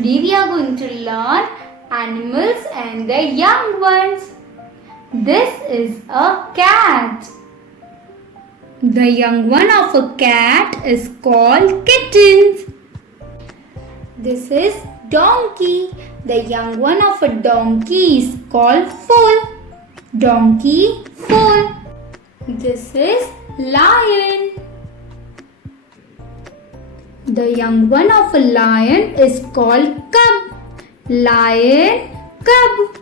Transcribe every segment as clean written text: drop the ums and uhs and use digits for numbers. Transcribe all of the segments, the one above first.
Today we are going to learn animals and their young ones. This is a cat. The young one of a cat is called kitten. This is donkey. The young one of a donkey is called foal. Donkey, foal. This is lion. The young one of a lion is called cub. Lion, cub.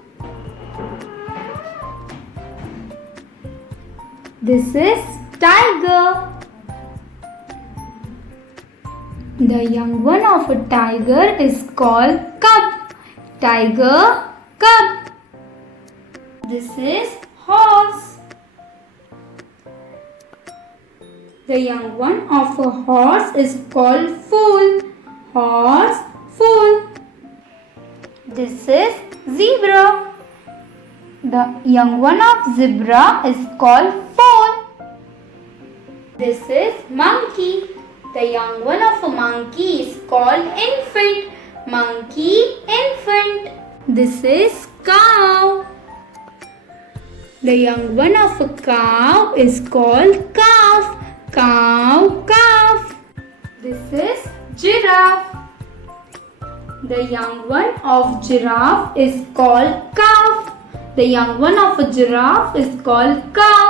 This is tiger. The young one of a tiger is called cub. Tiger, cub. This is horse. The young one of a horse is called foal. Horse, foal. This is zebra. The young one of zebra is called foal. This is monkey. The young one of a monkey is called infant. Monkey, infant. This is cow. The young one of a cow is called calf. Cow, calf. This is giraffe. The young one of giraffe is called calf. The young one of a giraffe is called cow.